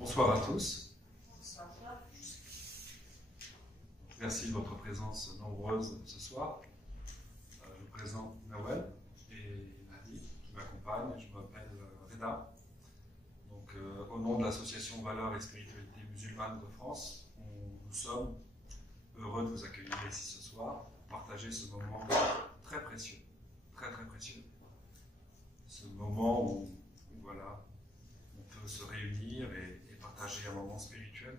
Bonsoir à tous. Merci de votre présence nombreuse ce soir. Je vous présente Noël et Nadi qui m'accompagne. Je m'appelle Reda. Donc, au nom de l'association Valeurs et Spiritualité Musulmane de France, nous sommes heureux de vous accueillir ici ce soir pour partager ce moment très précieux, très précieux. Ce moment où voilà, on peut se réunir et partager un moment spirituel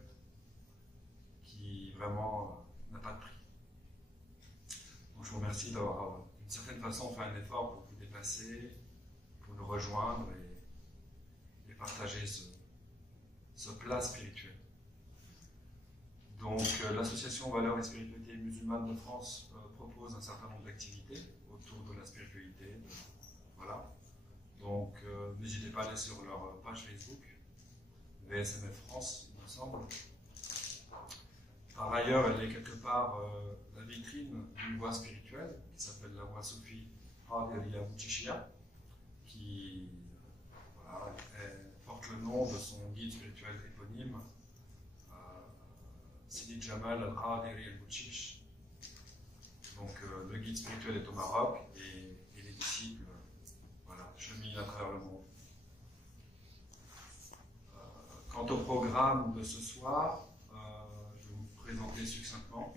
qui vraiment n'a pas de prix. Donc je vous remercie d'avoir d'une certaine façon fait un effort pour vous déplacer, pour nous rejoindre et partager ce plat spirituel. Donc l'association Valeurs et Spiritualité Musulmane de France propose un certain nombre d'activités autour de la spiritualité. Voilà. Donc n'hésitez pas à aller sur leur page Facebook, VSMF France, il me semble. Par ailleurs, elle est quelque part la vitrine d'une voie spirituelle qui s'appelle la voie Soufie Qadiriya Bouchishia, qui voilà, porte le nom de son guide spirituel éponyme, Sidi Jamal Al-Qadiri Al-Bouchish. Donc le guide spirituel est au Maroc et les disciples voilà, cheminent à travers le monde. Quant au programme de ce soir, je vais vous présenter succinctement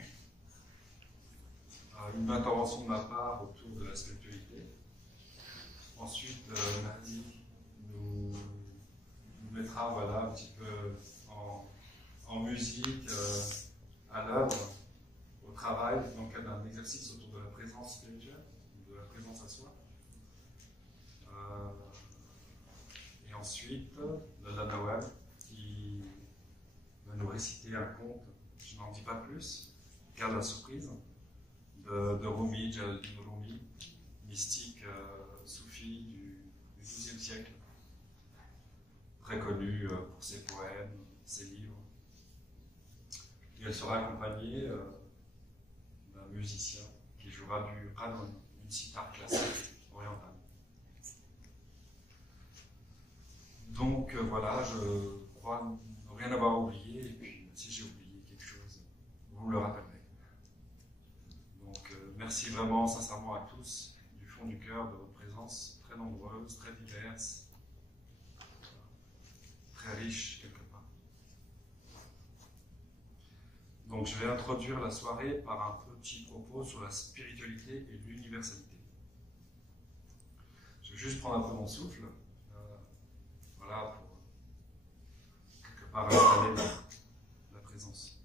une intervention de ma part autour de la spiritualité. Ensuite, Nadi nous mettra voilà, un petit peu en musique, à l'œuvre, au travail, dans le cadre d'un exercice autour de la présence spirituelle, de la présence à soi. Et ensuite, la Nawab qui va nous réciter un conte, je n'en dis pas plus, garde la surprise, de Rumi, Jalaluddin Rumi, mystique soufi du XIIe siècle, très connu pour ses poèmes, ses livres. Et elle sera accompagnée d'un musicien qui jouera du qanun, une sitar classique orientale. Donc voilà, je crois ne rien avoir oublié, et puis si j'ai oublié quelque chose, vous me le rappellerez. Donc merci vraiment sincèrement à tous, du fond du cœur, de votre présence très nombreuse, très diverse, très riche quelque part. Donc je vais introduire la soirée par un petit propos sur la spiritualité et l'universalité. Je vais juste prendre un peu mon souffle. Voilà, pour quelque part installer la présence.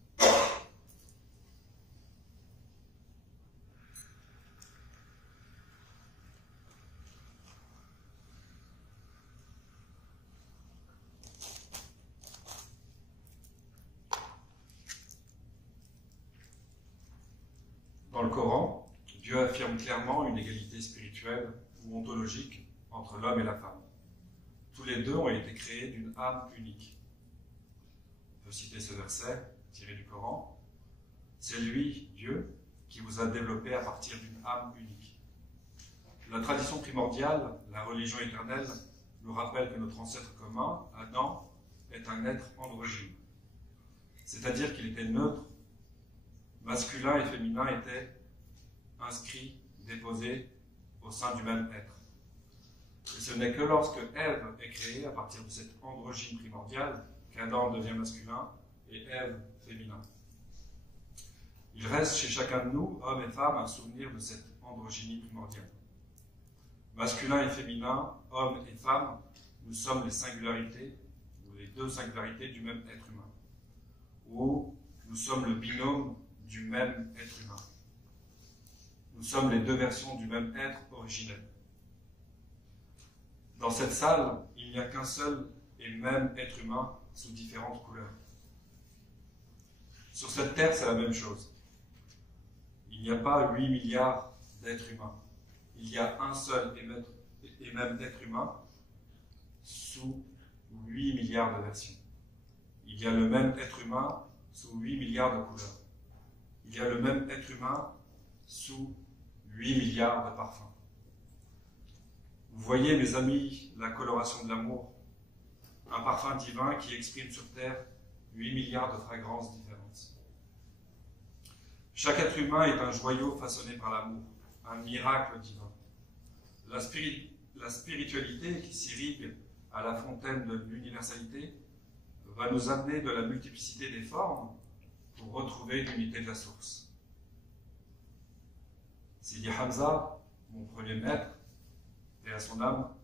Dans le Coran, Dieu affirme clairement une égalité spirituelle ou ontologique entre l'homme et la femme. Tous les deux ont été créés d'une âme unique. On peut citer ce verset tiré du Coran. C'est lui, Dieu, qui vous a développé à partir d'une âme unique. La tradition primordiale, la religion éternelle, nous rappelle que notre ancêtre commun, Adam, est un être androgyne. C'est-à-dire qu'il était neutre, masculin et féminin étaient inscrits, déposés au sein du même être. Et ce n'est que lorsque Ève est créée, à partir de cette androgyne primordiale, qu'Adam devient masculin et Ève féminin. Il reste chez chacun de nous, hommes et femmes, un souvenir de cette androgynie primordiale. Masculin et féminin, hommes et femmes, nous sommes les singularités, ou les deux singularités du même être humain. Ou nous sommes le binôme du même être humain. Nous sommes les deux versions du même être originel. Dans cette salle, il n'y a qu'un seul et même être humain sous différentes couleurs. Sur cette terre, c'est la même chose. Il n'y a pas 8 milliards d'êtres humains. Il y a un seul et même être humain sous 8 milliards de versions. Il y a le même être humain sous 8 milliards de couleurs. Il y a le même être humain sous 8 milliards de parfums. Vous voyez, mes amis, la coloration de l'amour. un parfum divin qui exprime sur Terre 8 milliards de fragrances différentes. Chaque être humain est un joyau façonné par l'amour, un miracle divin. La spiritualité qui s'irrigue à la fontaine de l'universalité va nous amener de la multiplicité des formes pour retrouver l'unité de la source. Sidi Hamza, mon premier maître, et à son âme,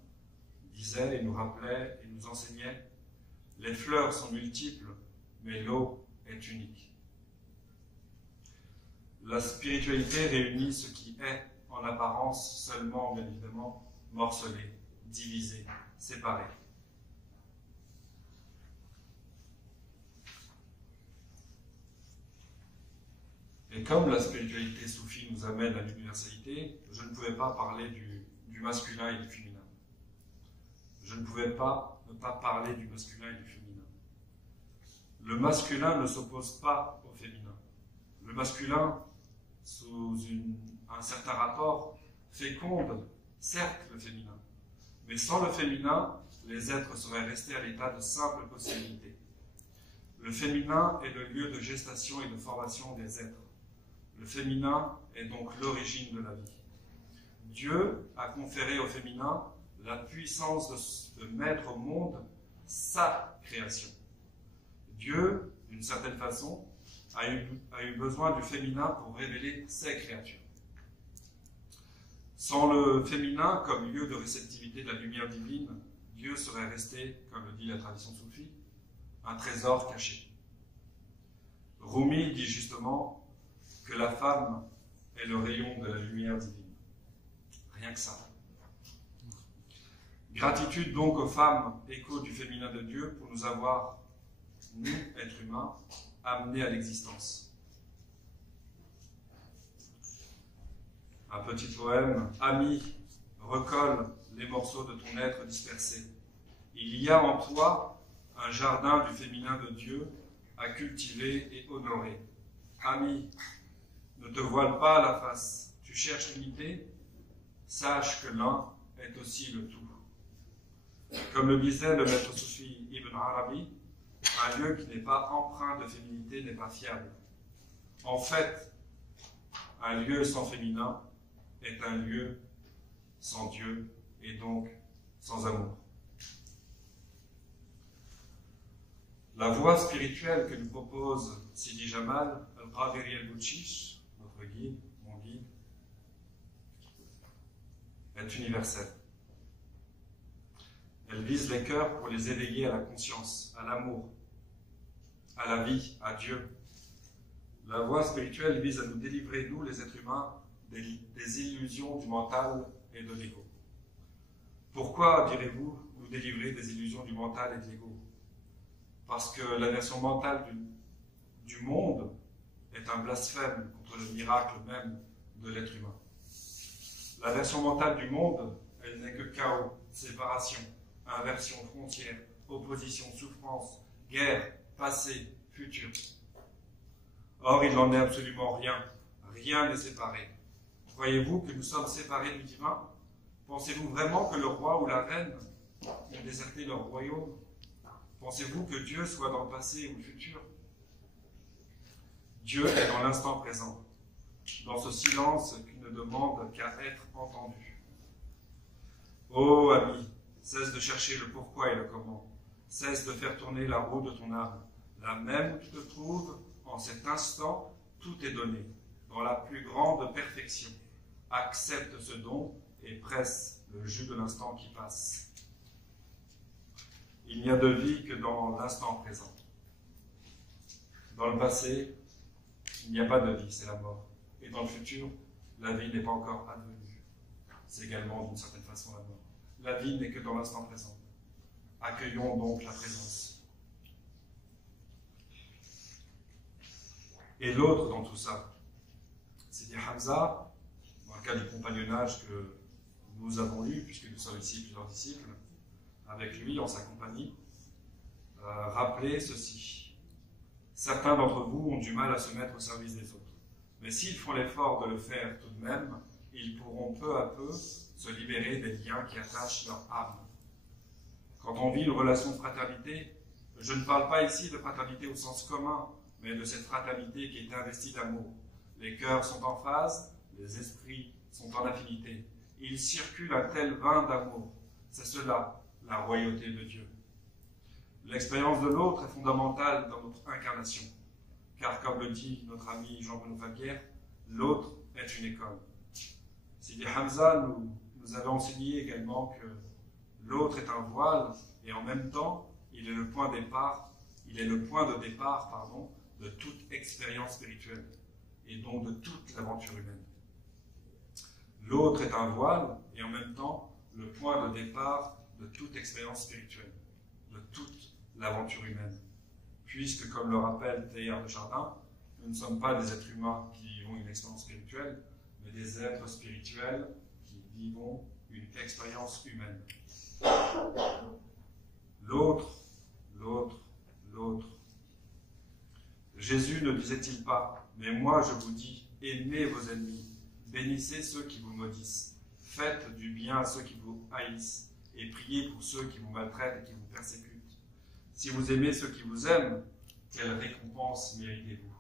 disait et nous rappelait et nous enseignait: les fleurs sont multiples, mais l'eau est unique. La spiritualité réunit ce qui est, en apparence seulement, bien évidemment, morcelé, divisé, séparé. Et comme la spiritualité soufie nous amène à l'universalité, je ne pouvais pas parler du masculin et du féminin. Je ne pouvais pas ne pas parler du masculin et du féminin. Le masculin ne s'oppose pas au féminin. Le masculin, sous un certain rapport, féconde, certes, le féminin. Mais sans le féminin, les êtres seraient restés à l'état de simple possibilité. Le féminin est le lieu de gestation et de formation des êtres. Le féminin est donc l'origine de la vie. Dieu a conféré au féminin la puissance de mettre au monde sa création. Dieu, d'une certaine façon, a eu besoin du féminin pour révéler ses créatures. Sans le féminin comme lieu de réceptivité de la lumière divine, Dieu serait resté, comme le dit la tradition soufie, un trésor caché. Rumi dit justement que la femme est le rayon de la lumière divine. Rien que ça. Gratitude donc aux femmes, écho du féminin de Dieu, pour nous avoir, nous, êtres humains, amenés à l'existence. Un petit poème. Ami, recolle les morceaux de ton être dispersé. Il y a en toi un jardin du féminin de Dieu à cultiver et honorer. Ami, ne te voile pas la face. Tu cherches l'unité, sache que l'un est aussi le tout. Comme le disait le maître soufi Ibn Arabi, un lieu qui n'est pas empreint de féminité n'est pas fiable. En fait, un lieu sans féminin est un lieu sans Dieu et donc sans amour. La voie spirituelle que nous propose Sidi Jamal al-Qadiri al-Bouchish, notre guide, mon guide, est universelle. Elle vise les cœurs pour les éveiller à la conscience, à l'amour, à la vie, à Dieu. La voie spirituelle vise à nous délivrer, nous les êtres humains, des illusions du mental et de l'ego. Pourquoi, direz-vous, nous délivrer des illusions du mental et de l'ego? Parce que la version mentale du monde est un blasphème contre le miracle même de l'être humain. La version mentale du monde, elle n'est que chaos, séparation, inversion, frontière, opposition, souffrance, guerre, passé, futur. Or, il n'en est absolument rien. Rien n'est séparé. Croyez-vous que nous sommes séparés du divin? Pensez-vous vraiment que le roi ou la reine ont déserté leur royaume? Pensez-vous que Dieu soit dans le passé ou le futur? Dieu est dans l'instant présent, dans ce silence qui ne demande qu'à être entendu. Ô ami, cesse de chercher le pourquoi et le comment. Cesse de faire tourner la roue de ton âme. Là même où tu te trouves, en cet instant, tout est donné, dans la plus grande perfection. Accepte ce don et presse le jus de l'instant qui passe. Il n'y a de vie que dans l'instant présent. Dans le passé, il n'y a pas de vie, c'est la mort. Et dans le futur, la vie n'est pas encore advenue. C'est également d'une certaine façon la mort. La vie n'est que dans l'instant présent. Accueillons donc la présence. Et l'autre dans tout ça, Sidi Hamza, dans le cas du compagnonnage que nous avons eu, puisque nous sommes ici plusieurs disciples, avec lui, en sa compagnie, rappelait ceci. Certains d'entre vous ont du mal à se mettre au service des autres. Mais s'ils font l'effort de le faire tout de même, ils pourront peu à peu se libérer des liens qui attachent leur âme. Quand on vit une relation de fraternité, je ne parle pas ici de fraternité au sens commun, mais de cette fraternité qui est investie d'amour. Les cœurs sont en phase, les esprits sont en affinité. Il circule un tel vin d'amour. C'est cela, la royauté de Dieu. L'expérience de l'autre est fondamentale dans notre incarnation, car comme le dit notre ami Jean-Bruno Fabière, l'autre est une école. Sidi Hamza nous avait enseigné également que l'autre est un voile et en même temps, il est le point de départ, de toute expérience spirituelle et donc de toute l'aventure humaine. L'autre est un voile et en même temps le point de départ de toute expérience spirituelle, de toute l'aventure humaine. Puisque, comme le rappelle Teilhard de Chardin, nous ne sommes pas des êtres humains qui vivons une expérience spirituelle, mais des êtres spirituels qui vivons une expérience humaine. L'autre. Jésus ne disait-il pas, mais moi je vous dis, aimez vos ennemis, bénissez ceux qui vous maudissent, faites du bien à ceux qui vous haïssent, et priez pour ceux qui vous maltraitent et qui vous persécutent. Si vous aimez ceux qui vous aiment, quelle récompense méritez-vous?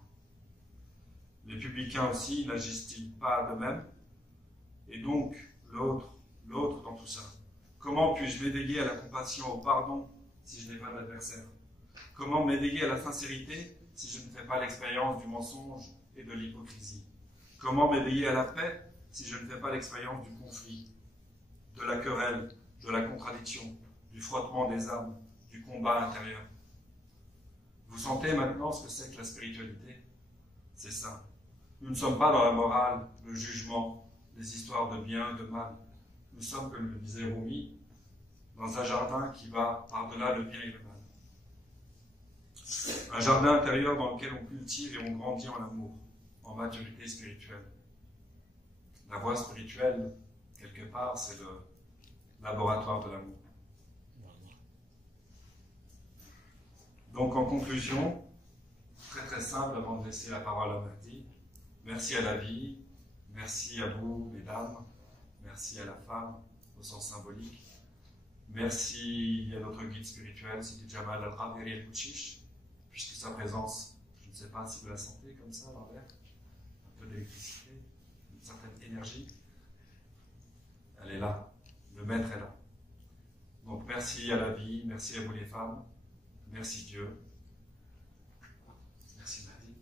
Les publicains aussi n'agissent-ils pas de même? Et donc, l'autre dans tout ça. Comment puis-je m'éveiller à la compassion, au pardon, si je n'ai pas d'adversaire? Comment m'éveiller à la sincérité si je ne fais pas l'expérience du mensonge et de l'hypocrisie? Comment m'éveiller à la paix si je ne fais pas l'expérience du conflit, de la querelle, de la contradiction, du frottement des âmes, du combat intérieur? Vous sentez maintenant ce que c'est que la spiritualité? C'est ça. Nous ne sommes pas dans la morale, le jugement, les histoires de bien, de mal. Nous sommes, comme le disait Rumi, dans un jardin qui va par-delà le bien et le mal. Un jardin intérieur dans lequel on cultive et on grandit en amour, en maturité spirituelle. La voie spirituelle, quelque part, c'est le laboratoire de l'amour. Donc, en conclusion, très très simple avant de laisser la parole à Mahdi, merci à la vie, merci à vous, mesdames, merci à la femme, au sens symbolique, merci à notre guide spirituel, Sidi Jamal Al-Rabiri El-Bouchiche, puisque sa présence, je ne sais pas si vous la sentez comme ça, dans l'air, un peu d'électricité, une certaine énergie, elle est là, le maître est là. Donc merci à la vie, merci à vous les femmes, merci Dieu. Merci Mahdi.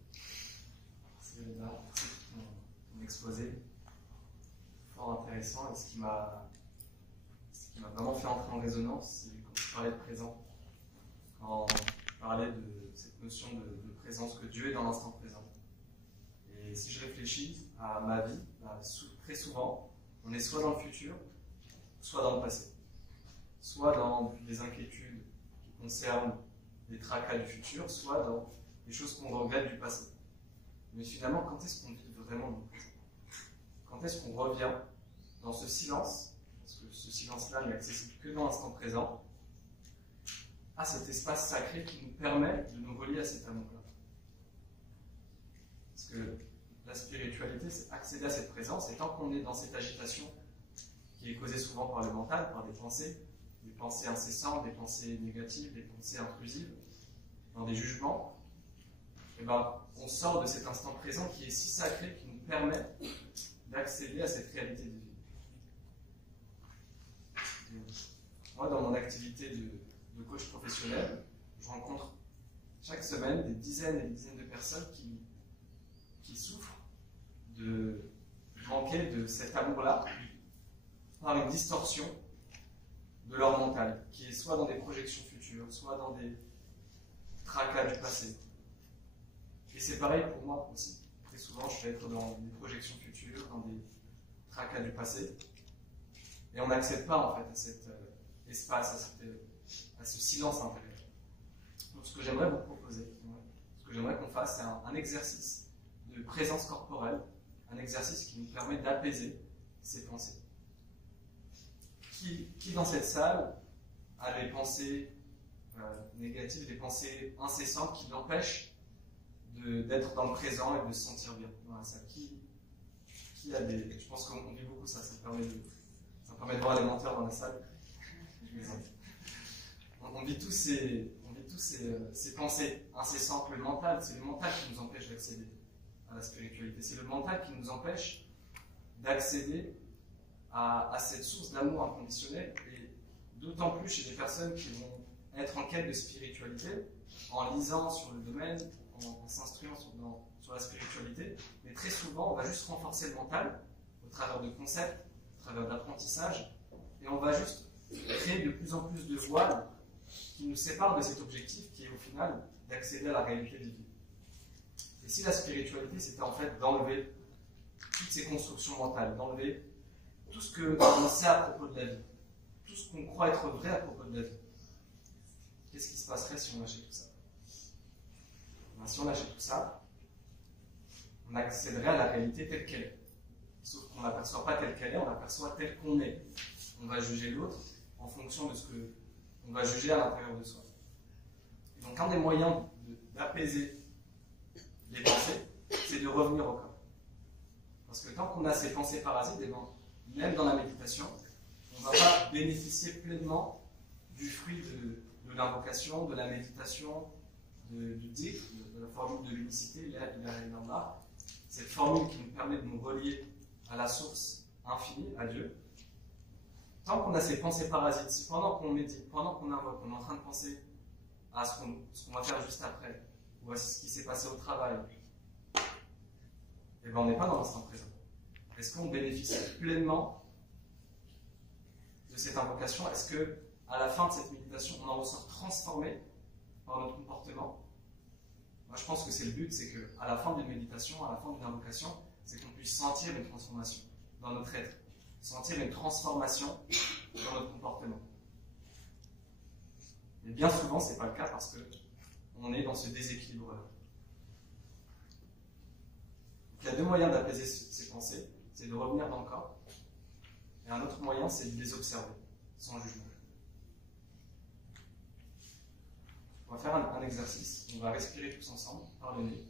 Merci Elena, merci pour ton exposé. Fort intéressant. Et ce qui m'a vraiment fait entrer en résonance, c'est quand tu parlais de présent. Quand tu parlais de cette notion de présence, que Dieu est dans l'instant présent. Et si je réfléchis à ma vie, très souvent, on est soit dans le futur, soit dans le passé. Soit dans des inquiétudes qui concernent les tracas du futur, soit dans des choses qu'on regrette du passé. Mais finalement, quand est-ce qu'on vit vraiment dans le présent? Quand est-ce qu'on revient dans ce silence, parce que ce silence-là n'est accessible que dans l'instant présent, à cet espace sacré qui nous permet de nous relier à cet amour-là? Parce que la spiritualité, c'est accéder à cette présence, et tant qu'on est dans cette agitation qui est causée souvent par le mental, par des pensées incessantes, des pensées négatives, des pensées intrusives, dans des jugements, et on sort de cet instant présent qui est si sacré, qui nous permet d'accéder à cette réalité de vie. Moi, dans mon activité de coach professionnel, je rencontre chaque semaine des dizaines et des dizaines de personnes qui souffrent de manquer de cet amour-là par une distorsion de leur mental, qui est soit dans des projections futures, soit dans des tracas du passé. Et c'est pareil pour moi aussi. Très souvent, je vais être dans des projections futures, dans des tracas du passé. Et on n'accède pas en fait à cet espace, à ce silence intérieur. Donc ce que j'aimerais vous proposer, ce que j'aimerais qu'on fasse, c'est un exercice de présence corporelle, un exercice qui nous permet d'apaiser ces pensées. Qui dans cette salle a des pensées négatives, des pensées incessantes qui l'empêchent d'être dans le présent et de se sentir bien dans la salle? Qui a des... Je pense qu'on vit beaucoup ça, ça permet de voir les menteurs dans la salle. Je les invite. on vit tous ces pensées incessantes. Le mental, c'est le mental qui nous empêche d'accéder à la spiritualité. C'est le mental qui nous empêche d'accéder à cette source d'amour inconditionnel, et d'autant plus chez des personnes qui vont être en quête de spiritualité, en lisant sur le domaine, en s'instruisant sur la spiritualité. Mais très souvent, on va juste renforcer le mental au travers de concepts, au travers d'apprentissage, et on va juste créer de plus en plus de voiles qui nous séparent de cet objectif qui est au final d'accéder à la réalité divine. Et si la spiritualité, c'était en fait d'enlever toutes ces constructions mentales, d'enlever tout ce qu'on sait à propos de la vie, tout ce qu'on croit être vrai à propos de la vie, qu'est-ce qui se passerait si on lâchait tout ça? Si on lâchait tout ça, on accéderait à la réalité telle qu'elle est. Sauf qu'on ne l'aperçoit pas telle qu'elle est, on l'aperçoit telle qu'on est. On va juger l'autre en fonction de ce qu'on va juger à l'intérieur de soi. Et donc un des moyens d'apaiser les pensées, c'est de revenir au corps. Parce que tant qu'on a ces pensées parasites, même dans la méditation, on ne va pas bénéficier pleinement du fruit de l'invocation, de la méditation, du dhikr, de la formule de l'unicité, l'illah, cette formule qui nous permet de nous relier à la source infinie, à Dieu. Tant qu'on a ces pensées parasites, si pendant qu'on médite, pendant qu'on invoque, on est en train de penser à ce qu'on va faire juste après, ou à ce qui s'est passé au travail, et bien on n'est pas dans l'instant présent. Est-ce qu'on bénéficie pleinement de cette invocation? Est-ce que à la fin de cette méditation, on en ressort transformé par notre comportement? Moi, je pense que c'est le but, c'est qu'à la fin d'une méditation, à la fin d'une invocation, c'est qu'on puisse sentir une transformation dans notre être, sentir une transformation dans notre comportement. Mais bien souvent, ce n'est pas le cas parce qu'on est dans ce déséquilibre-là. Il y a deux moyens d'apaiser ces pensées, c'est de revenir dans le corps, et un autre moyen, c'est de les observer, sans jugement. On va faire un exercice, on va respirer tous ensemble, par le nez.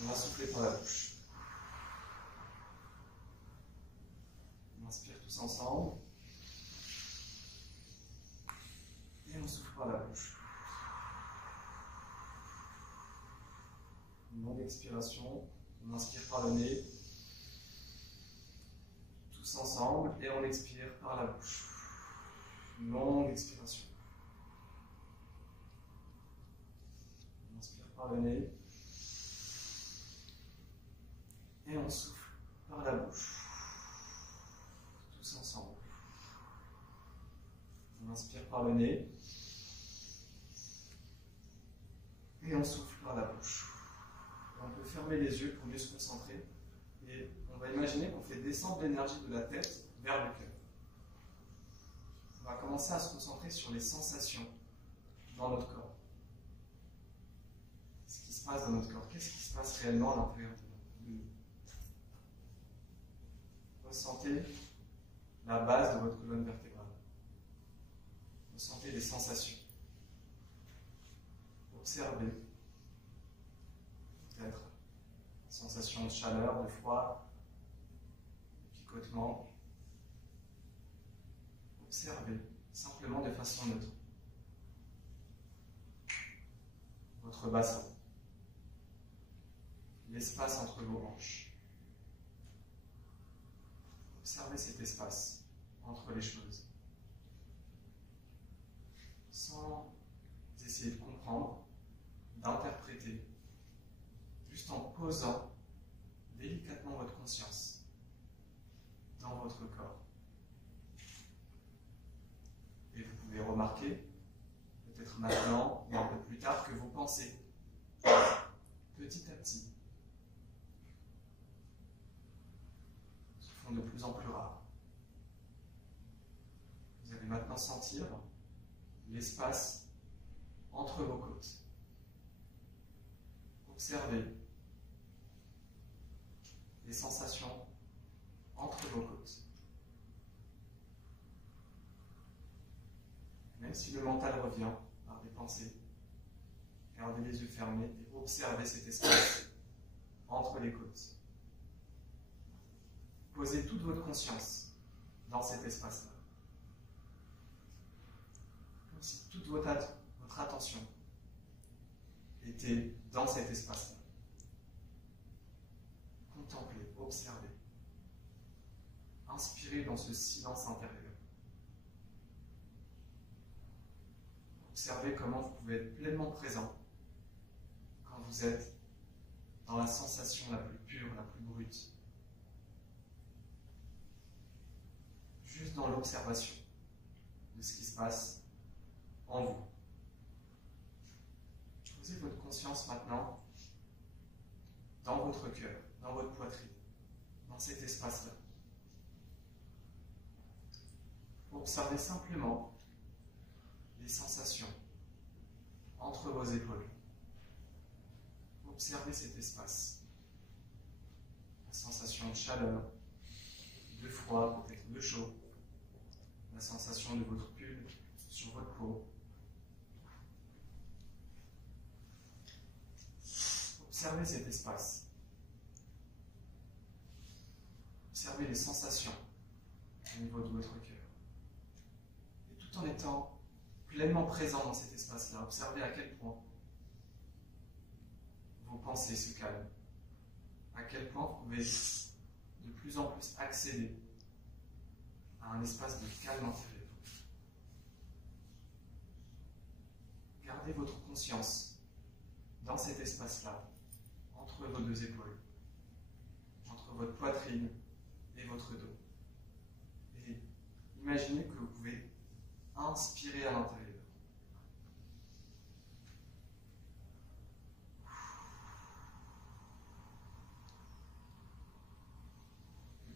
On va souffler par la bouche. On inspire tous ensemble. Et on souffle par la bouche. Une longue expiration. On inspire par le nez. Tous ensemble. Et on expire par la bouche. Une longue expiration. On inspire par le nez. Et on souffle par la bouche. Tous ensemble. On inspire par le nez. Et on souffle par la bouche. On peut fermer les yeux pour mieux se concentrer. Et on va imaginer qu'on fait descendre l'énergie de la tête vers le cœur. On va commencer à se concentrer sur les sensations dans notre corps. Ce qui se passe dans notre corps. Qu'est-ce qui se passe réellement à l'intérieur de nous? Ressentez la base de votre colonne vertébrale. Ressentez les sensations. Observez peut-être sensation de chaleur, de froid, de picotement. Observez simplement de façon neutre votre bassin, l'espace entre vos hanches. Observez cet espace entre les choses, sans essayer de comprendre, d'interpréter, juste en posant délicatement votre conscience dans votre corps. Et vous pouvez remarquer, peut-être maintenant ou un peu plus tard, que vos pensées, petit à petit, se font de plus en plus rares. Vous allez maintenant sentir l'espace entre vos côtes. Observez les sensations entre vos côtes. Même si le mental revient par des pensées, gardez les yeux fermés et observez cet espace entre les côtes. Posez toute votre conscience dans cet espace-là. comme si toute votre attention était dans cet espace-là. Contemplez, observez. Inspirez dans ce silence intérieur. Observez comment vous pouvez être pleinement présent quand vous êtes dans la sensation la plus pure, la plus brute. Juste dans l'observation de ce qui se passe en vous. Posez votre conscience maintenant dans votre cœur, dans votre poitrine, dans cet espace-là. Observez simplement les sensations entre vos épaules. Observez cet espace. La sensation de chaleur, de froid, peut-être de chaud. La sensation de votre pull sur votre peau. Observez cet espace. Observez les sensations au niveau de votre cœur. Et tout en étant pleinement présent dans cet espace-là, observez à quel point vos pensées se calment. À quel point vous pouvez de plus en plus accéder à un espace de calme intérieur. Gardez votre conscience dans cet espace-là, entre vos deux épaules, entre votre poitrine et votre dos. Et imaginez que vous pouvez inspirer à l'intérieur.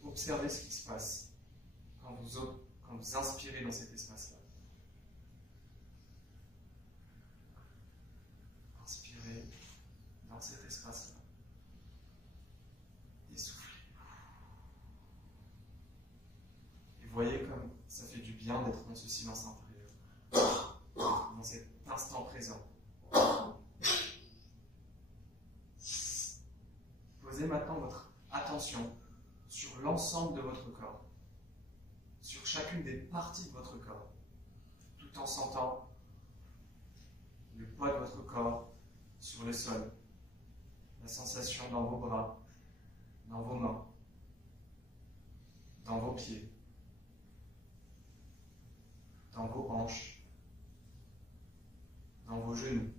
Observez ce qui se passe quand vous inspirez dans cet espace-là. Inspirez dans cet espace-là. Et soufflez. Et voyez comme ça fait du bien d'être dans ce silence intérieur, dans cet instant présent. Posez maintenant votre attention sur l'ensemble de votre corps, sur chacune des parties de votre corps, tout en sentant le poids de votre corps sur le sol, la sensation dans vos bras, dans vos mains, dans vos pieds, dans vos hanches, dans vos genoux.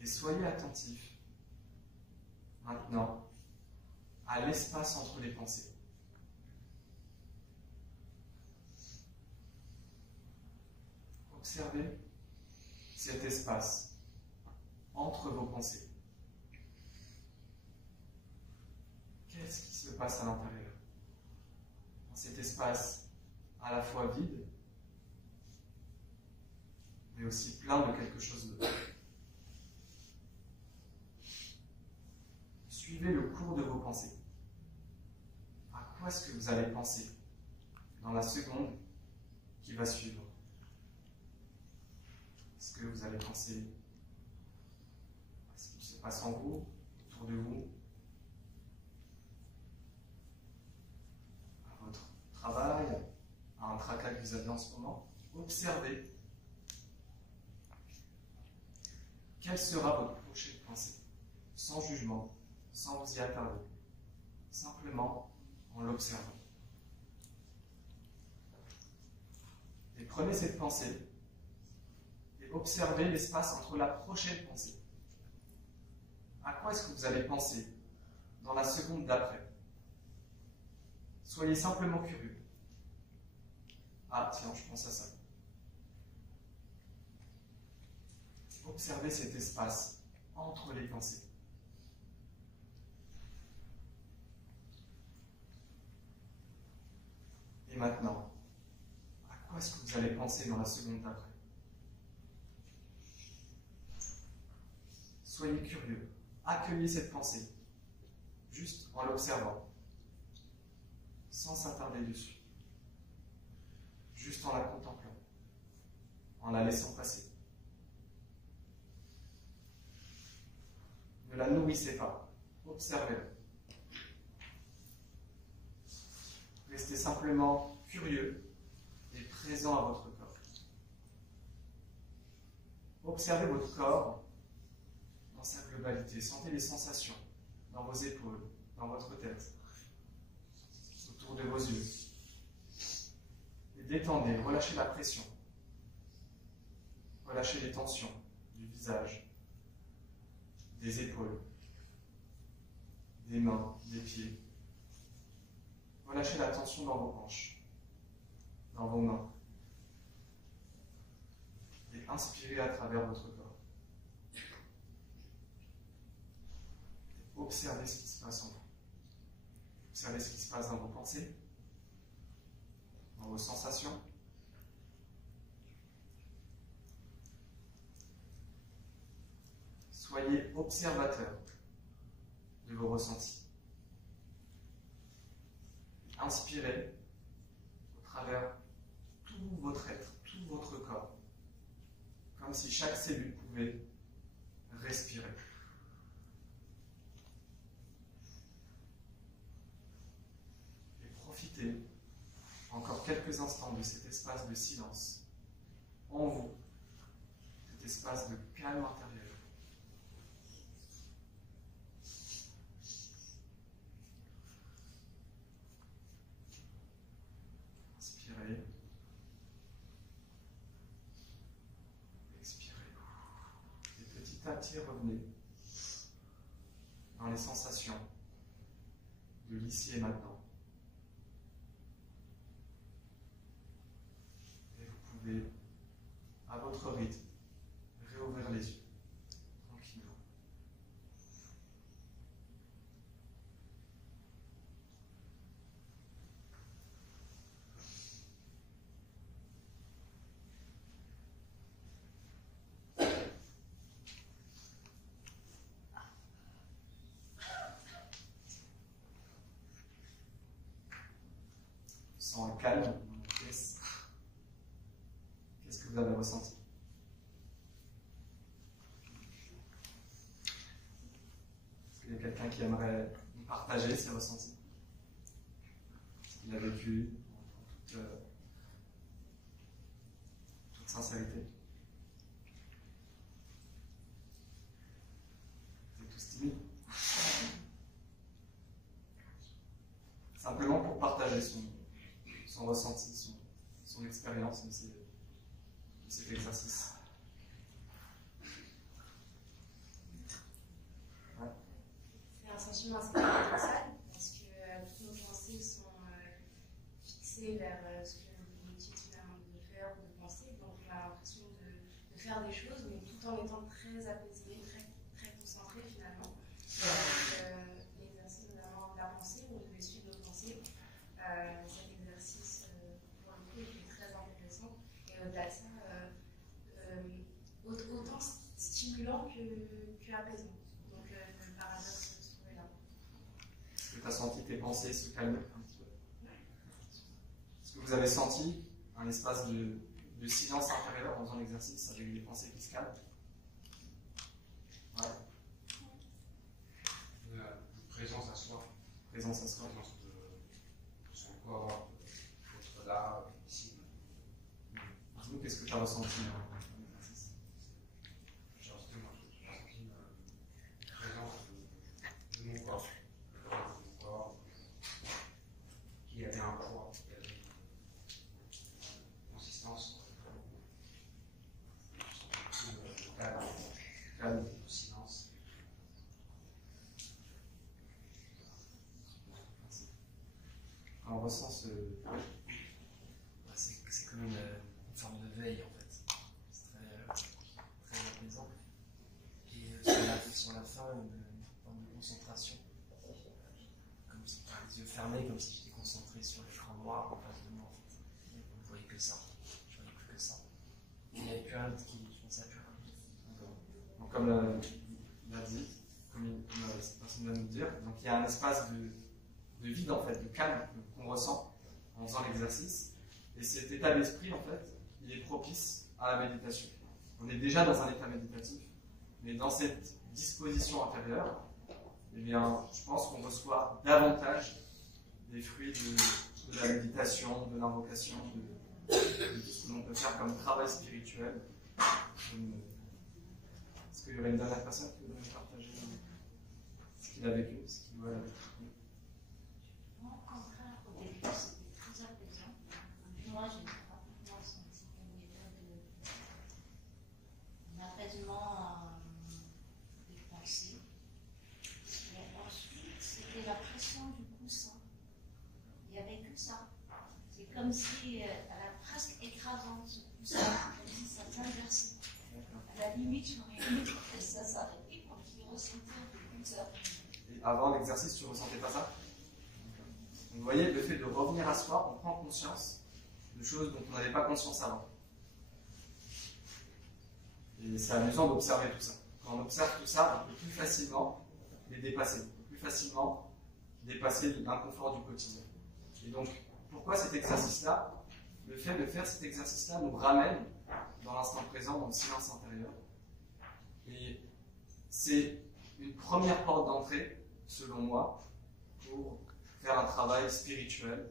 Et soyez attentifs maintenant à l'espace entre les pensées. Observez cet espace entre vos pensées. Qu'est-ce qui se passe à l'intérieur? Dans cet espace à la fois vide, mais aussi plein de quelque chose d'autre. Suivez le cours de vos pensées. À quoi est-ce que vous allez penser dans la seconde qui va suivre? Est-ce que vous allez penser à ce qui se passe en vous, autour de vous, à votre travail, à un tracas que vous avez en ce moment? Observez quelle sera votre prochaine pensée, sans jugement, sans vous y attarder, simplement en l'observant. Et prenez cette pensée et observez l'espace entre la prochaine pensée. À quoi est-ce que vous allez penser dans la seconde d'après? Soyez simplement curieux. Ah tiens, je pense à ça. Observez cet espace entre les pensées. Et maintenant, à quoi est-ce que vous allez penser dans la seconde d'après? Soyez curieux, accueillez cette pensée, juste en l'observant, sans s'attarder dessus, juste en la contemplant, en la laissant passer. Ne la nourrissez pas, observez-la. Restez simplement curieux et présent à votre corps. Observez votre corps dans sa globalité. Sentez les sensations dans vos épaules, dans votre tête, autour de vos yeux. Et détendez, relâchez la pression. Relâchez les tensions du visage, des épaules, des mains, des pieds. Relâchez la tension dans vos hanches, dans vos mains. Et inspirez à travers votre corps. Observez ce qui se passe en vous. Observez ce qui se passe dans vos pensées, dans vos sensations. Soyez observateur de vos ressentis. Inspirez au travers tout votre être, tout votre corps, comme si chaque cellule pouvait respirer. Et profitez encore quelques instants de cet espace de silence en vous, cet espace de calme intérieur. Inspirez. Expirez. Et petit à petit, revenez dans les sensations de l'ici et maintenant. Et vous pouvez, à votre rythme, réouvrir les yeux, tranquillement. Sans le calme dans la pièce, qu'est-ce que vous avez ressenti? Est-ce qu'il y a quelqu'un qui aimerait partager ses ressentis? Ce qu'il a vécu en toute sincérité? Vous êtes tous timides? Simplement pour partager son ressenti, son expérience de cet exercice. Ouais. C'est un sentiment assez paradoxal parce que toutes nos pensées sont fixées vers ce que l'outil de faire ou de penser. Donc on a l'impression de faire des choses, mais tout en étant très apaisé, très concentré finalement. L'exercice notamment de la pensée, où on devait suivre nos pensées. Cet exercice, pour le coup, était très intéressant. Et au-delà de ça, autant stimulant que apaisant. Donc le paradoxe se trouvait là. Est-ce que tu as senti tes pensées se calmer un petit peu? Est-ce que vous avez senti un espace de silence intérieur en faisant l'exercice avec des pensées qui se calment? Ouais. Présence à soi. Présence à soi. Présence de son corps, d'être là, ici. Dis-nous, qu'est-ce que tu as ressenti dans l'exercice? J'ai ressenti une présence de mon corps. De mon corps qui avait un poids, qui avait une consistance. Calme. Le silence. On ressent c'est comme une forme de veille en fait. C'est très apaisant. Et sur la fin, une forme de concentration. Comme si par les yeux fermés, comme si j'étais concentré sur l'écran noir en face de moi en fait. Je ne voyais que ça. Je ne voyais plus que ça. Et il n'y avait plus rien qui pensait à plus rien. Donc, comme l'a dit, comme cette personne vient de nous dire, donc il y a un espace de vide en fait, de calme qu'on ressent en faisant l'exercice. Et cet état d'esprit en fait, il est propice à la méditation. On est déjà dans un état méditatif, mais dans cette disposition intérieure, eh bien, je pense qu'on reçoit davantage des fruits de la méditation, de l'invocation, de tout ce que l'on peut faire comme travail spirituel, comme Est-ce qu'il y aurait une dernière personne qui voudrait partager ce qu'il a vécu, ce qu'il doit vécu? Moi, au contraire, au début, c'était très apaisant. Moi, j'ai rapidement senti une état d'apaisement des pensées. Et ensuite, c'était la pression du coussin. Il n'y avait que ça. C'est comme si elle a presque écrasante ce coussin, comme si ça s'inversait. À la limite, j'aurais aimé que ça s'arrêtait pour qu'il ressentait un peu comme ça. Et avant l'exercice, tu ne ressentais pas ça? Donc, vous voyez, le fait de revenir à soi, on prend conscience de choses dont on n'avait pas conscience avant. Et c'est amusant d'observer tout ça. Quand on observe tout ça, on peut plus facilement les dépasser. On peut plus facilement dépasser l'inconfort du quotidien. Et donc, pourquoi cet exercice-là? Le fait de faire cet exercice-là nous ramène dans l'instant présent, dans le silence intérieur. Et c'est une première porte d'entrée, selon moi, pour faire un travail spirituel,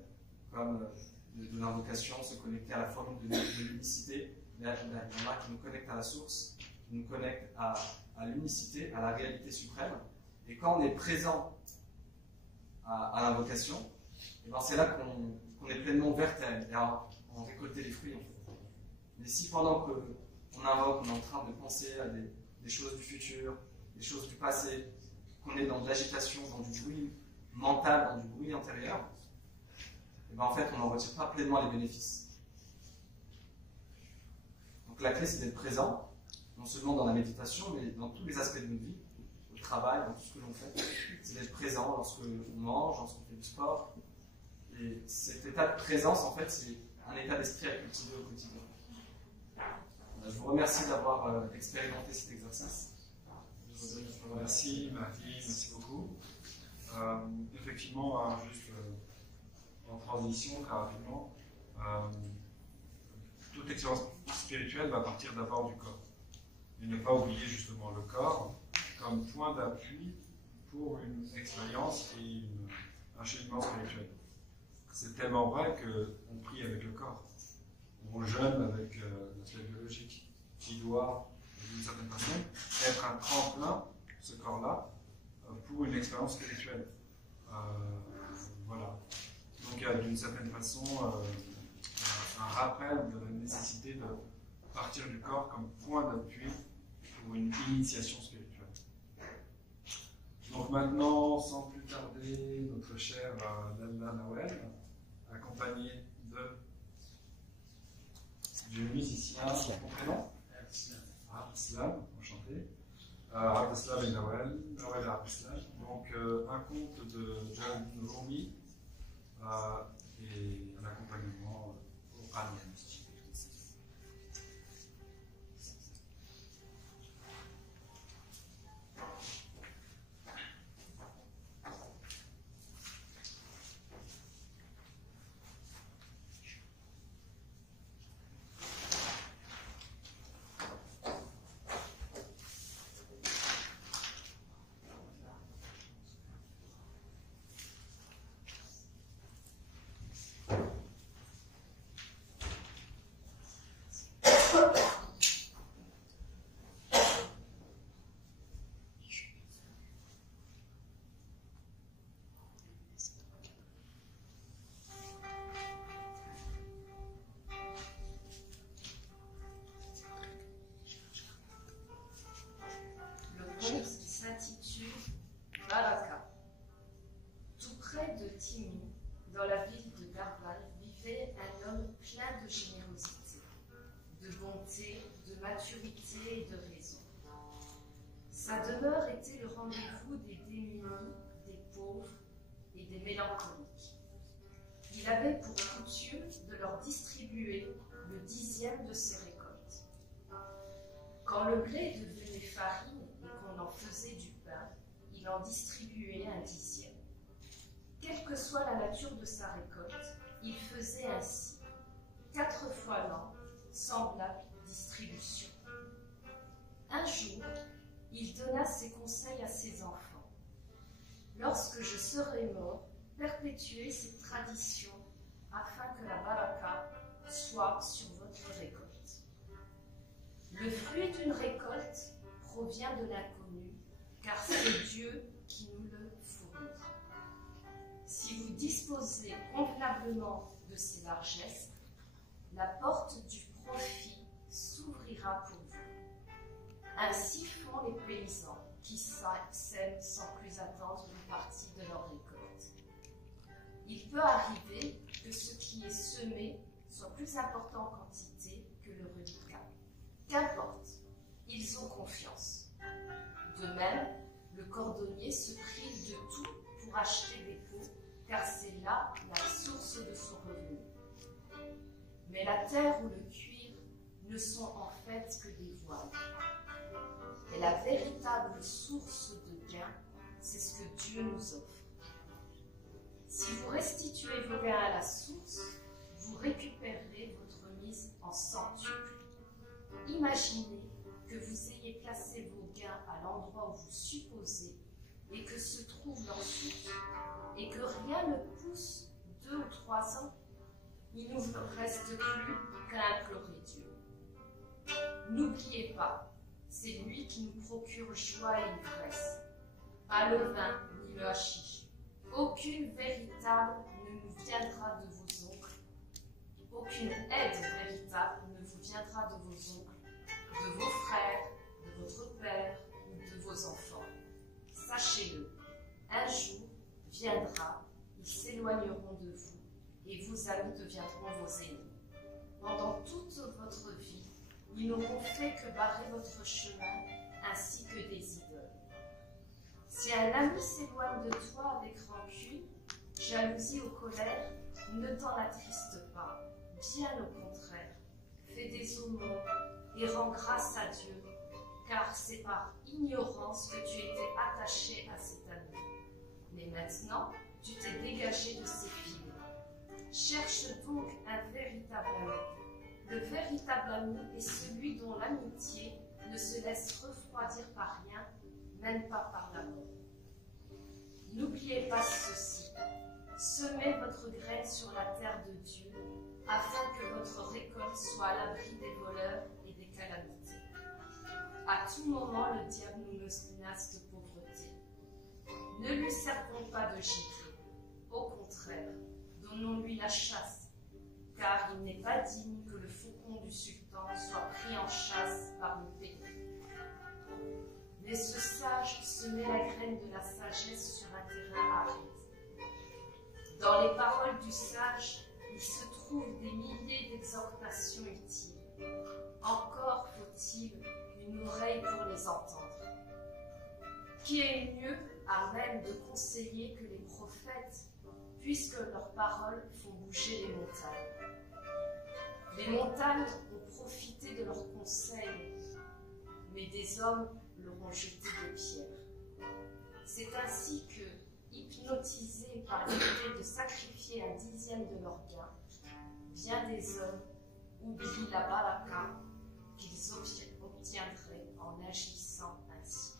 comme de l'invocation, se connecter à la forme de l'unicité. Il y en a qui nous connectent à la source, qui nous connectent à l'unicité, à la réalité suprême. Et quand on est présent à l'invocation, et ben c'est là qu'on est pleinement ouvert et à en récolter les fruits. En fait. Mais si pendant qu'on invoque, on est en train de penser à des choses du futur, des choses du passé, qu'on est dans de l'agitation, dans du bruit mental, dans du bruit intérieur, et ben en fait on n'en retire pas pleinement les bénéfices. Donc la clé c'est d'être présent, non seulement dans la méditation, mais dans tous les aspects de notre vie, au travail, dans tout ce que l'on fait, c'est d'être présent lorsqu'on mange, lorsqu'on fait du sport. Et cet état de présence, en fait, c'est un état d'esprit à cultiver au quotidien. Je vous remercie d'avoir expérimenté cet exercice. Merci Marie, merci beaucoup. Effectivement, juste en transition, très rapidement, toute expérience spirituelle va partir d'abord du corps. Et ne pas oublier justement le corps comme point d'appui pour une expérience et un cheminement spirituel. C'est tellement vrai qu'on prie avec le corps, on jeûne avec notre lait biologique, qui doit, d'une certaine façon, être un tremplin, ce corps-là, pour une expérience spirituelle. Voilà. Donc il y a d'une certaine façon un rappel de la nécessité de partir du corps comme point d'appui pour une initiation spirituelle. Donc maintenant, sans plus tarder, notre cher Lalla Nawel, accompagné du musicien, son prénom Abdeslam, enchanté. Abdeslam et Nawel et Abdeslam. Donc un conte de Jalaluddin Rumi et un accompagnement au piano. S'intitule Baraka. Tout près de Timi, dans la ville de Garbal, vivait un homme plein de générosité, de bonté, de maturité et de raison. Sa demeure était le rendez-vous des démunis, des pauvres et des mélancoliques. Il avait pour coutume de leur distribuer le 10e de ses récoltes. Quand le blé devenait farine, on en faisait du pain, il en distribuait un 10e. Quelle que soit la nature de sa récolte, il faisait ainsi, 4 fois l'an, semblable distribution. Un jour, il donna ses conseils à ses enfants. Lorsque je serai mort, perpétuez cette tradition afin que la baraka soit sur votre récolte. Le fruit d'une récolte provient de l'inconnu, car c'est Dieu qui nous le fournit. Si vous disposez convenablement de ces largesses, la porte du profit s'ouvrira pour vous. Ainsi font les paysans qui sèment sans plus attendre une partie de leur récolte. Il peut arriver que ce qui est semé soit plus important en quantité que le reliquat. Qu'importe, ils ont confiance. De même, le cordonnier se prive de tout pour acheter des peaux, car c'est là la source de son revenu. Mais la terre ou le cuir ne sont en fait que des voiles. Et la véritable source de gain, c'est ce que Dieu nous offre. Si vous restituez vos gains à la source, vous récupérerez votre mise en centuple. Imaginez que vous ayez placé vos gains à l'endroit où vous supposez et que se trouve leur source et que rien ne pousse 2 ou 3 ans, il ne vous reste plus qu'à implorer Dieu. N'oubliez pas, c'est lui qui nous procure joie et ivresse, pas le vin ni le hashish. Aucune véritable ne nous viendra de vos oncles, aucune aide véritable ne vous viendra de vos oncles, de vos frères, de votre père ou de vos enfants. Sachez-le, un jour viendra, ils s'éloigneront de vous et vos amis deviendront vos ennemis. Pendant toute votre vie, ils n'auront fait que barrer votre chemin ainsi que des idoles. Si un ami s'éloigne de toi avec rancune, jalousie ou colère, ne t'en attriste pas, bien au contraire. Fais des aumônes et rends grâce à Dieu, car c'est par ignorance que tu étais attaché à cet ami. Mais maintenant, tu t'es dégagé de ses fils. Cherche donc un véritable ami. Le véritable ami est celui dont l'amitié ne se laisse refroidir par rien, même pas par la mort. N'oubliez pas ceci. Semez votre graine sur la terre de Dieu, afin que votre récolte soit à l'abri des voleurs et des calamités. À tout moment, le diable nous menace de pauvreté. Ne lui servons pas de gîte. Au contraire, donnons-lui la chasse, car il n'est pas digne que le faucon du sultan soit pris en chasse par une paix. Mais ce sage semer la graine de la sagesse sur un terrain aride. Dans les paroles du sage, il se trouve des milliers d'exhortations utiles. Encore faut-il une oreille pour les entendre. Qui est mieux à même de conseiller que les prophètes, puisque leurs paroles font bouger les montagnes. Les montagnes ont profité de leurs conseils, mais des hommes leur ont jeté des pierres. C'est ainsi que, hypnotisés par l'idée de sacrifier 1/10 de leurs gains, bien des hommes oublient la baraka qu'ils obtiendraient en agissant ainsi.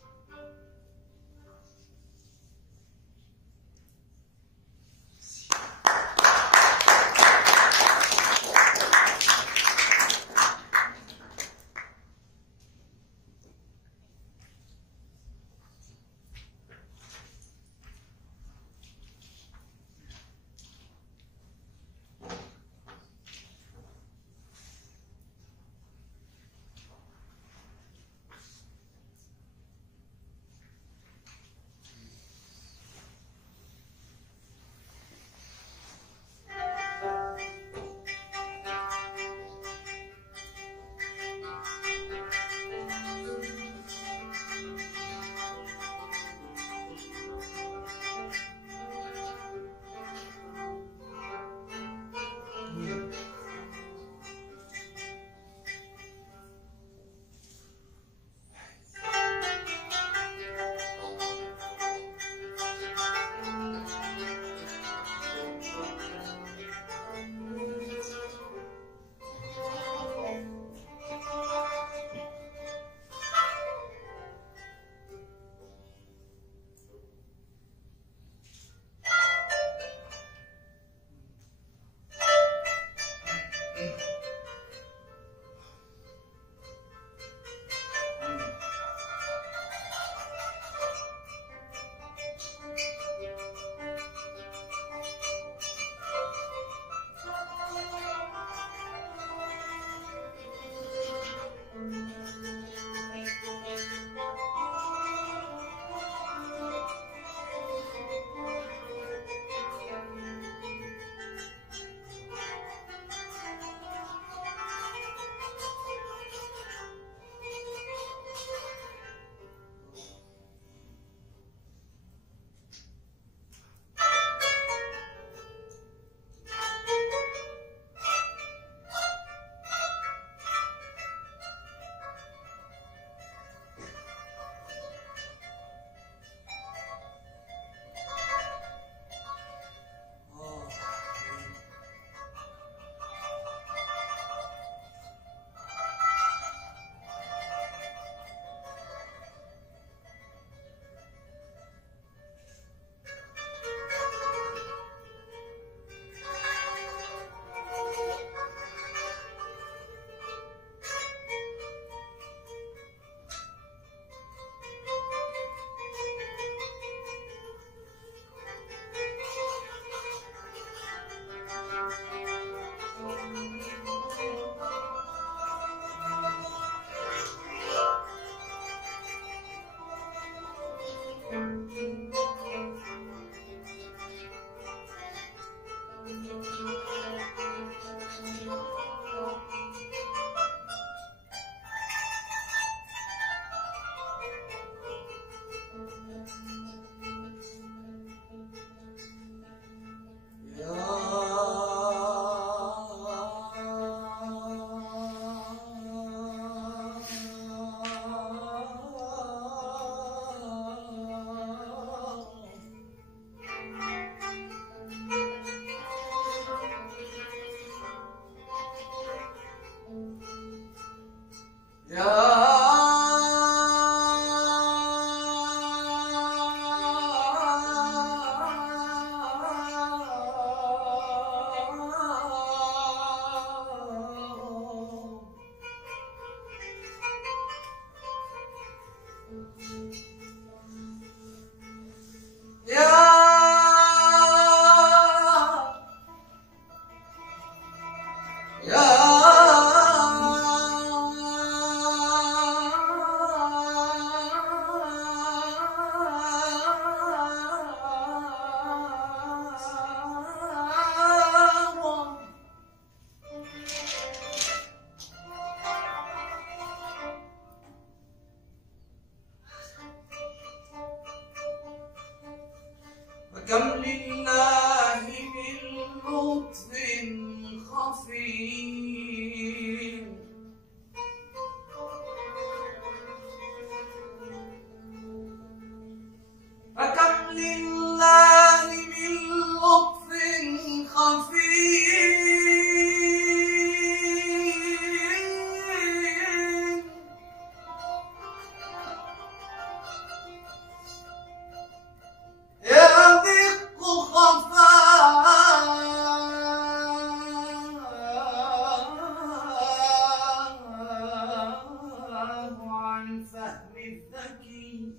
فكم لله من لطف خفي فكم لله من لطف خفي يدق خفاه عن فهم الذكي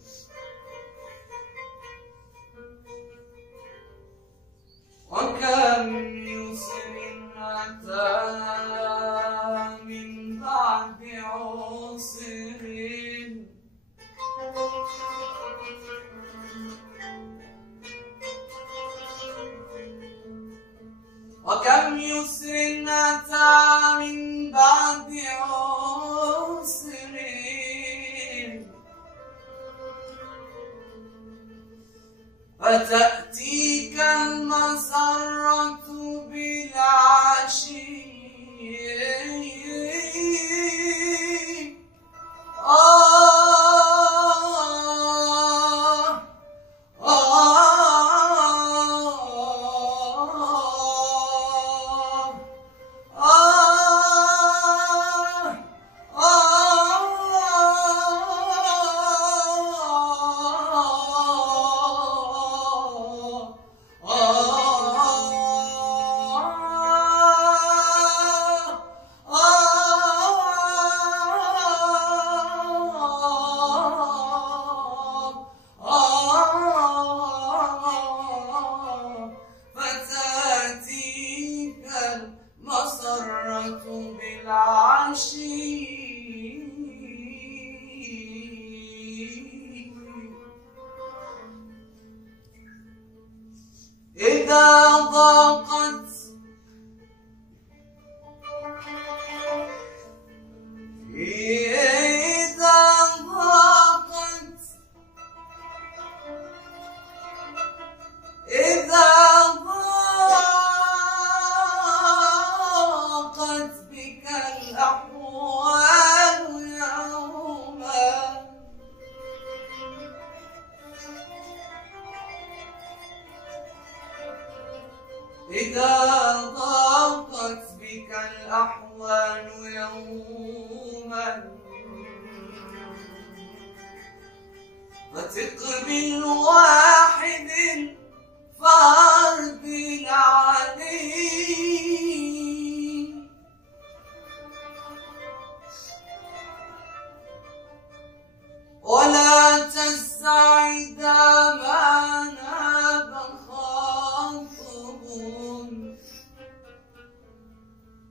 وكم يسر أتى من بعد عسر وكم يسر أتى من بعد عسر فتأتيك المسرة بالعشي فتأتيك المسرة بالعشي إذا ضاقت بك الأحوال يوما إذا ضاقت بك الأحوال يوما فثق بالواحد فرد العليم ولا تستعد ما ناب خاطب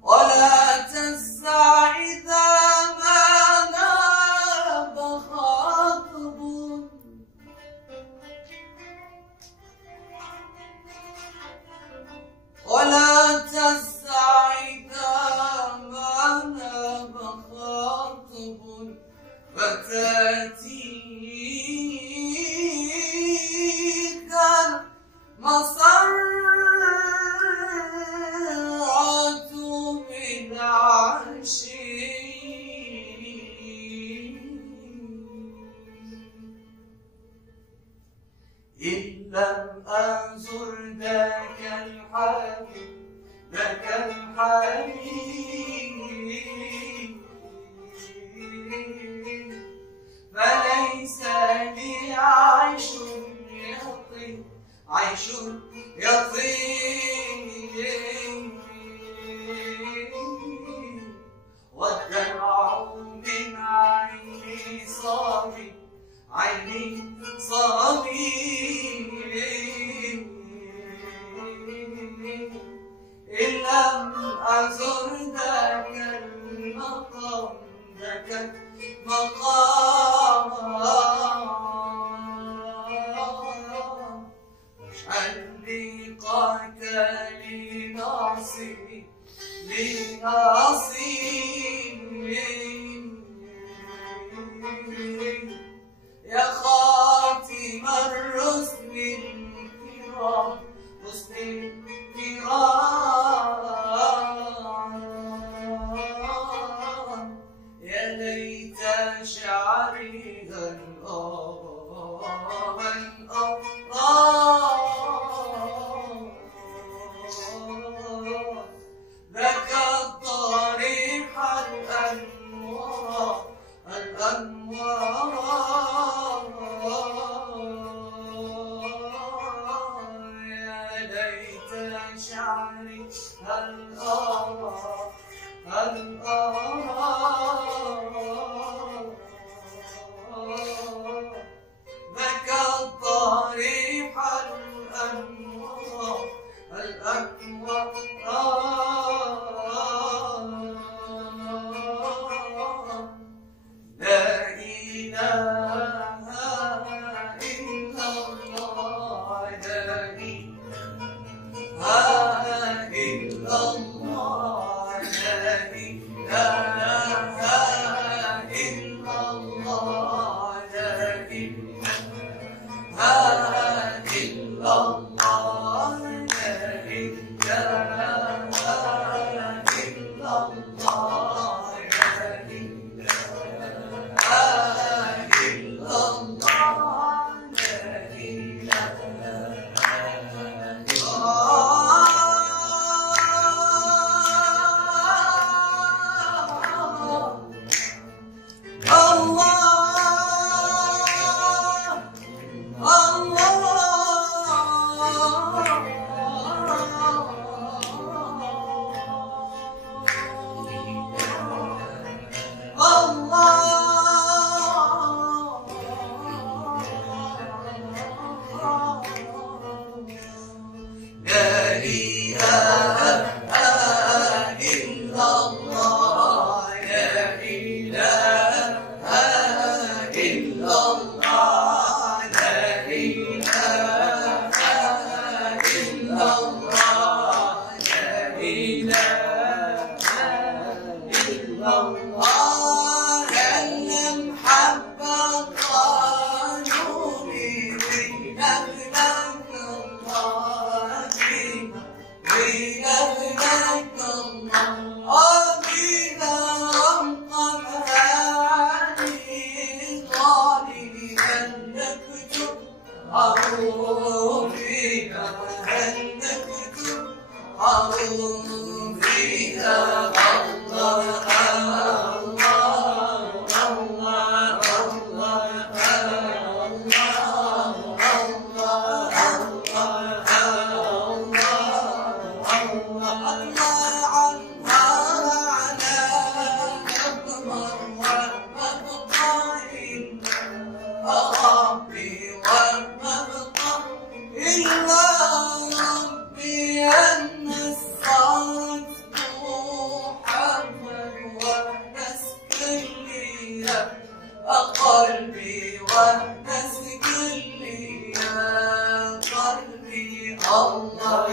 ولا تستعد ما ناب خاطب ولا تستعد ما ناب خاطب فتأتيك المسرة بالعشي إن لم أزر ذاك الحبيب فليس لي عيش يطيب والدمع من عيني صابي إن لم أزر ذاك المقام اجعل لقاك لناصري يا خاتم الرسل الكرام الرب وسط النيران. يا ليت شعري ذاك الضريح الأنوار يا ليت شعري هل ذاك الضريح الأنوار لا إله إلا الله لا إله إلا الله لا إله إلا الله لا إله إلا الله لا إله إلا الله لا إله إلا الله لا قلبي والناس كلي يا قلبي الله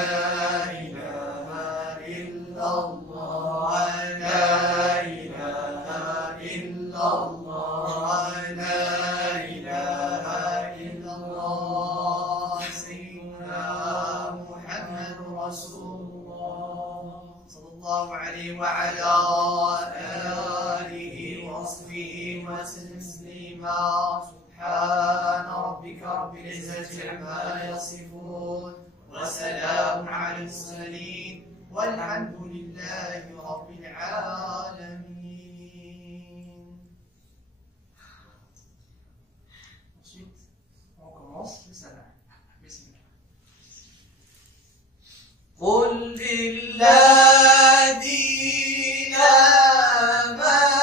عظيما. سبحان ربك رب العزة عما يصفون وسلام على المرسلين والحمد لله رب العالمين. Ensuite, on commence le salam. Bismillah. قل للذين آمنوا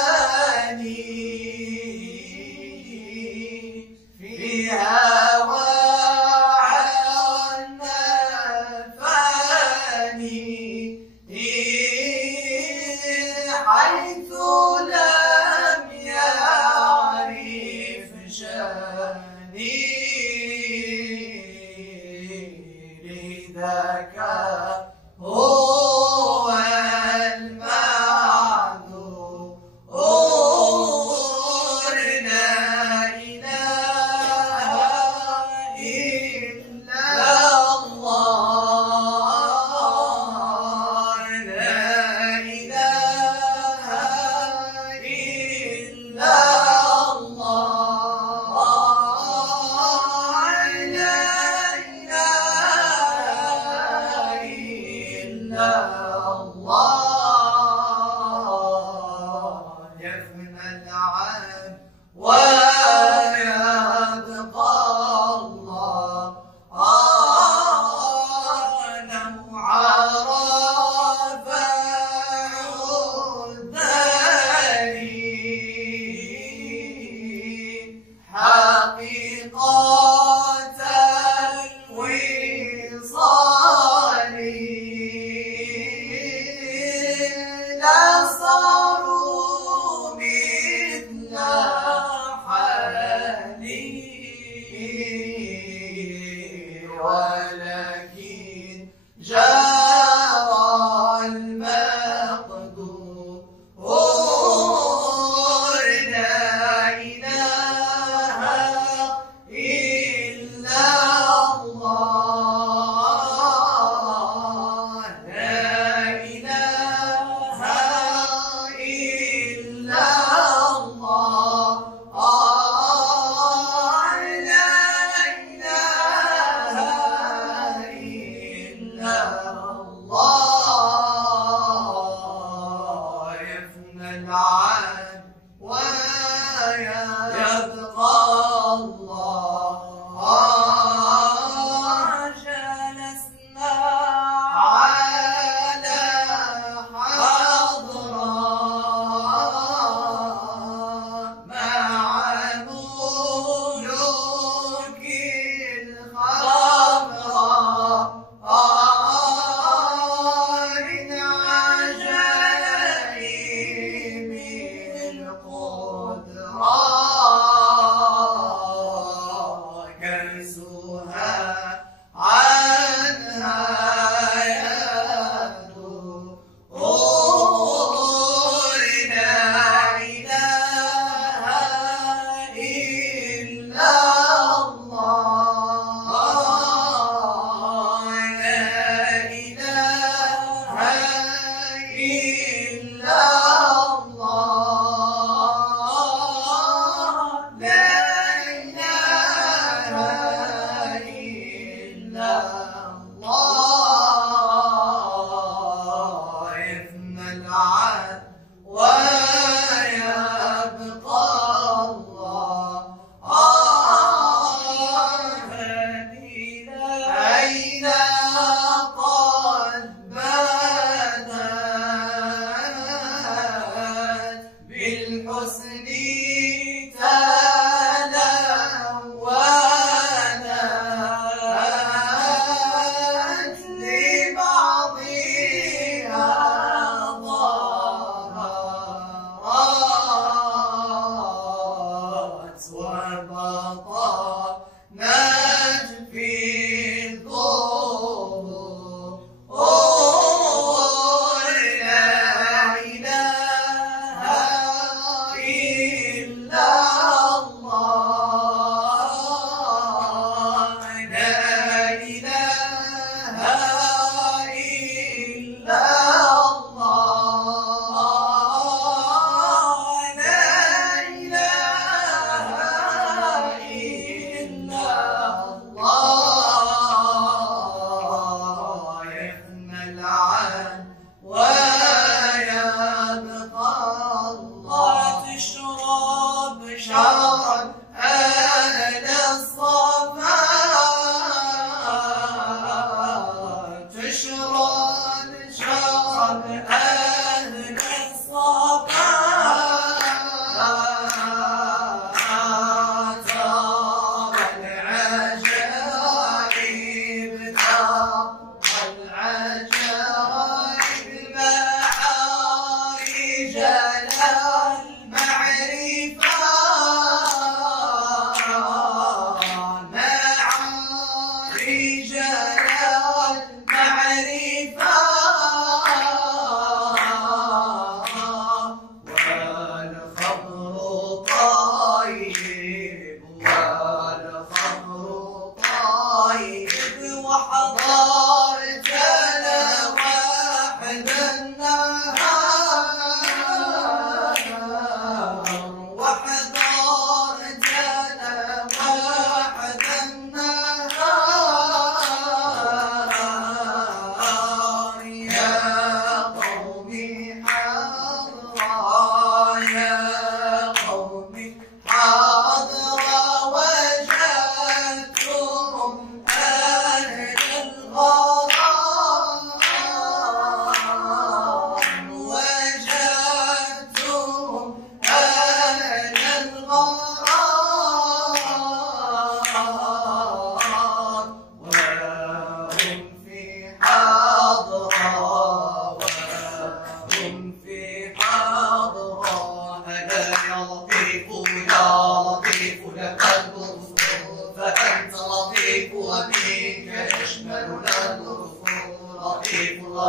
في هوى حيث لم يعرف شاني لذاك هو المعذور لا إله إلا الله لا إله إلا الله لا إله إلا الله يفنى العام ويبقى الله لو عرف عداني حقيقة الوصال لصاروا مثل حالي ولكن جرى المقدور لا إله إلا الله لا إله إلا الله لا إله إلا الله يفنى العام ويبقى الله جلسنا على حضرة مع ملوك الخضراء من عجائب القدرة كنزها عنها يبدو لا إله إلا الله لا إله إلا الله لا إله إلا الله يفنى العهد ويبقى الله أين قد بدت بالحسن تلونت لبعضها ظهرت وبطنت في الظهور لا إله إلا الله لا إله إلا الله لا إله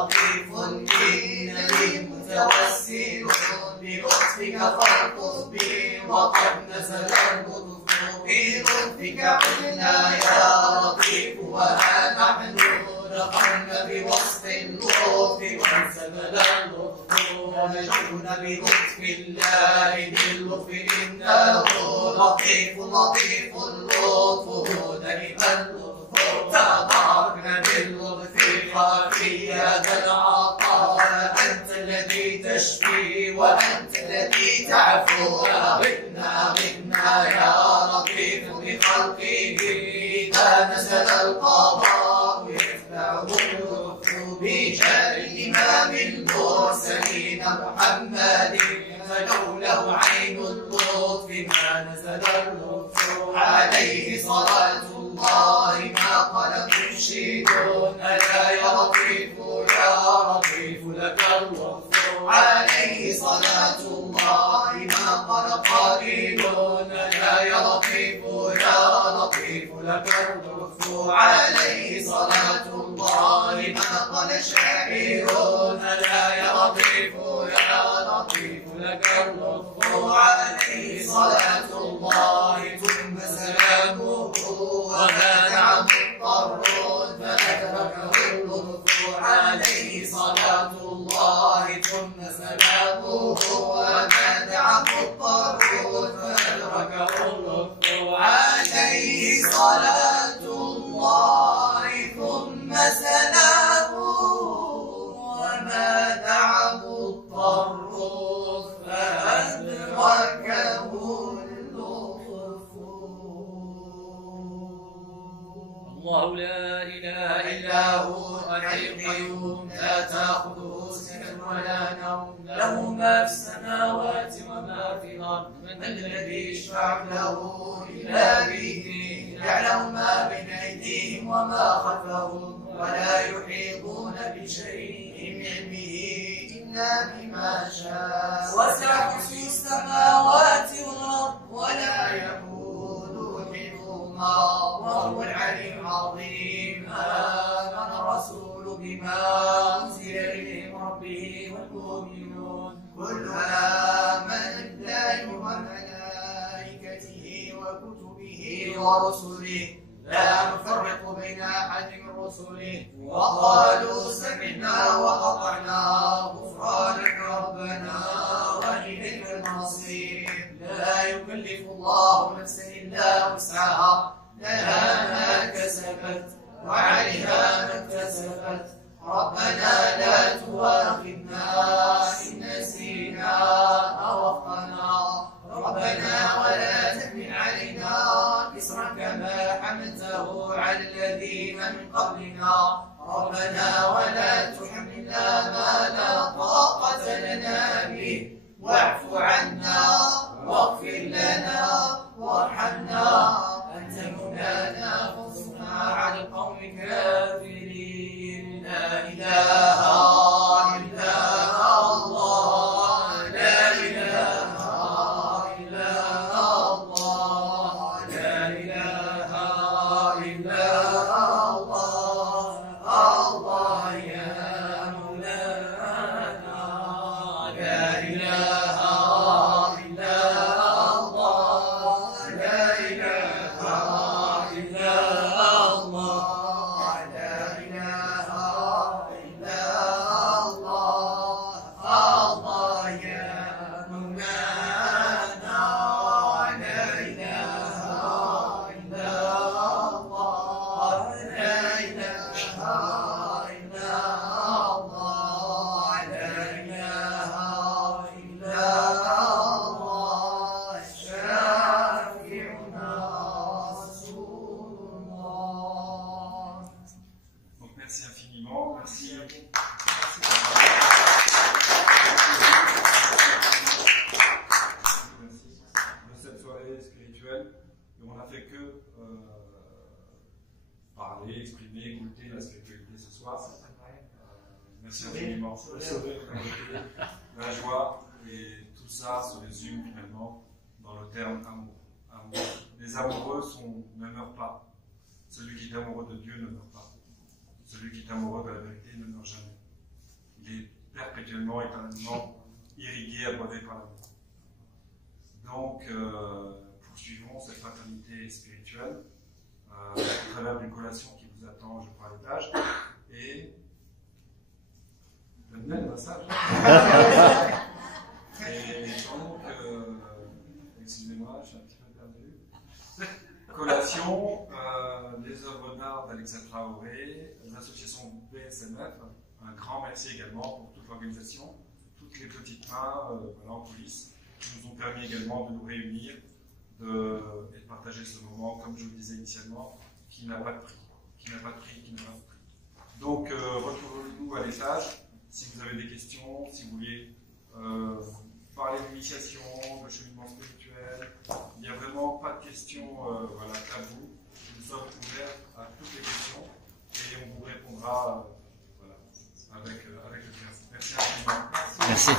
لطيف إنني متوسل بلطفك فالطف بي وقد نزل اللطف بلطفك قلنا يا لطيف وها نحن دخلنا بوصف اللطف وانسدل اللطف ونجونا بلطف الله باللطف إنه لطيف لطيف اللطف دائما اللطف تباركنا باللطف خافية العطاء أنت الذي تشفي وأنت الذي تعفو غثنا غثنا يا لطيف بخلقه إذا نزل القضاء يتبعه اللطف بجاه الإمام المرسلين محمد فلوله عين اللطف ما نزل اللطف عليه صلاة الله ما قال منشدون ألا يا لطيف لك اللطف عليه صلاة الله ما قال قائلون ألا يا لطيف لك اللطف عليه صلاة الله ما قال شاعرون ألا يا لطيف لك اللطف عليه صلاة الله ثم سلامه وما دعا مضطر فأدركه اللطف عليه صلاة الله ثم سلامه وما دعا مضطر فأدركه اللطف عليه صلاة الله ثم سلامه وما دعا مضطر فأدركه اللطف. الله لا إله إلا هو الحي القيوم لا تأخذه سنة ولا نوم له ما في السماوات وما في الأرض من الذي يشفع له إلا بإذنه يعلم ما بين أيديهم وما خلفهم ولا يحيطون بشيء من علمه إلا بما شاء وسع كرسي السماوات والأرض ولا يئوده حفظهما وهو العلي العظيم آمن الرسول بما أنزل إليه من ربه والمؤمنون كل آمن بالله وملائكته وكتبه ورسله لا نفرق بين أحد من رسله وقالوا سمعنا وأطعنا غفرانك ربنا وإليك المصير لا يكلف الله نفسا إلا وسعها لها ما كسبت وعليها ما اكتسبت ربنا لا تؤاخذنا إن نسينا أو أخطأنا ربنا ولا تحمل علينا إصرا كما حملته على الذين من قبلنا ربنا ولا تحملنا ما لا طاقة لنا به واعف عنا واغفر لنا وارحمنا أنت مولانا فانصرنا على القوم الكافرين لا إله إلا الله لا إله إلا الله لا إله إلا الله الله يا مولانا لا إله إلا الله لا إله إلا الله لا إله إلا الله الله يا مولانا لا إله إلا الله لا إله إلا الله لا إله إلا الله شافعنا رسول الله. Donc merci infiniment, merci. De cette soirée spirituelle, et on n'a fait que parler, exprimer, goûter la spiritualité ce soir. Merci infiniment. Le sourire, la joie, et tout ça se résume finalement dans le terme amour. Amour. Les amoureux ne meurent pas. Celui qui est amoureux de Dieu ne meurt pas. Celui qui est amoureux de la vérité ne meurt jamais. il est perpétuellement, éternellement irrigué, abreuvé par l'amour. Donc, poursuivons cette fraternité spirituelle au travers d'une collation qui vous attend, je crois, à l'étage. Et le massage. Et donc, excusez-moi, je suis un petit peu perdu. Collation, les œuvres d'art d'Alexa Traoré, l'association BSMF, un grand merci également pour toute l'organisation, toutes les petites mains voilà, en coulisses qui nous ont permis également de nous réunir et de partager ce moment, comme je vous le disais initialement, qui n'a pas de prix, qui n'a pas de prix. Donc, retrouvez-nous à l'étage si vous avez des questions, si vous voulez parler d'initiation, de cheminement spirituel. Il n'y a vraiment pas de questions voilà, tabou. Nous sommes ouverts à toutes les questions et on vous répondra voilà, avec le cœur. Merci infiniment. Merci.